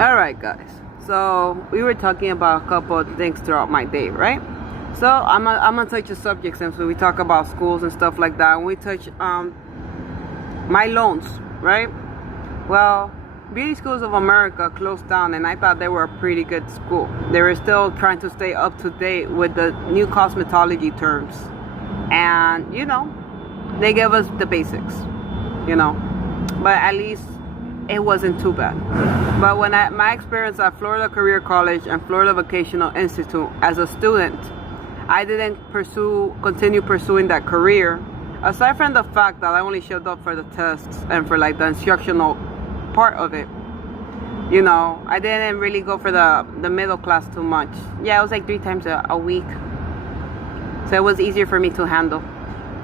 All right, guys. So we were talking about a couple of things throughout my day, right? So I'm gonna touch a subject since we talk about schools and stuff like that, and we touch my loans, right? Well, Beauty Schools of America closed down, and I thought they were a pretty good school. They were still trying to stay up to date with the new cosmetology terms, and they gave us the basics, but at least it wasn't too bad. But when my experience at Florida Career College and Florida Vocational Institute as a student, I didn't continue pursuing that career. Aside from the fact that I only showed up for the tests and for like the instructional part of it, I didn't really go for the middle class too much. Yeah, it was like 3 times a week, so it was easier for me to handle.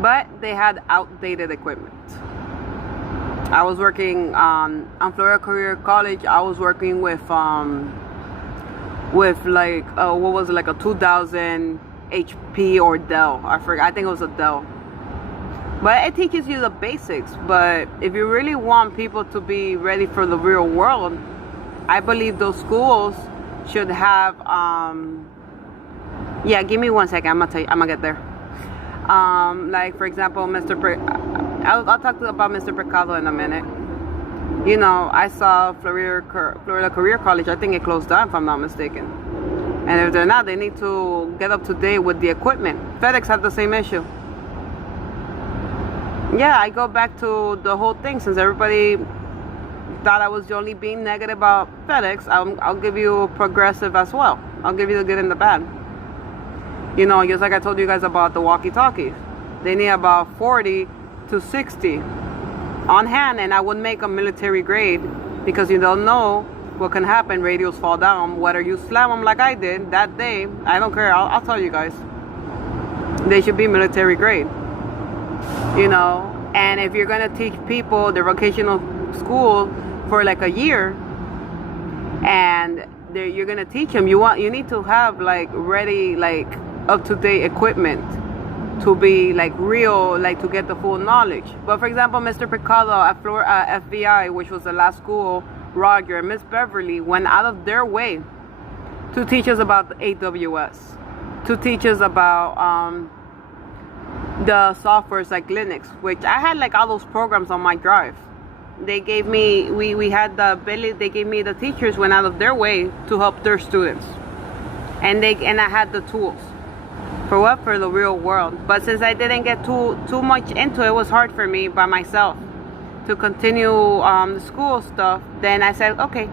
But they had outdated equipment. I was working on Florida Career College. I was working with like what was it, like a 2000 HP or Dell. I forgot. I think it was a Dell. But it teaches you the basics. But if you really want people to be ready for the real world, I believe those schools should have. Yeah, give me 1 second. I'm gonna get there. Like for example, I'll talk about Mr. Pecado in a minute. I saw Florida Career College. I think it closed down, if I'm not mistaken. And if they're not, they need to get up to date with the equipment. FedEx had the same issue. Yeah, I go back to the whole thing. Since everybody thought I was only being negative about FedEx, I'll give you progressive as well. I'll give you the good and the bad. Just like I told you guys about the walkie-talkies. They need about 40 to 60 on hand, and I would make a military grade, because you don't know what can happen. Radios fall down, whether you slam them like I did that day. I don't care. I'll tell you guys, they should be military grade. And if you're gonna teach people the vocational school for like a year, and you're gonna teach them, you need to have like ready, like up-to-date equipment to be like real, like to get the full knowledge. But for example, Mr. Picado at FBI, which was the last school, Roger and Miss Beverly went out of their way to teach us about the AWS, to teach us about the softwares like Linux, which I had like all those programs on my drive. They gave me, we had the ability, they gave me, the teachers went out of their way to help their students, and I had the tools. For what? For the real world. But since I didn't get too much into it, it was hard for me by myself to continue the school stuff. Then I said, okay,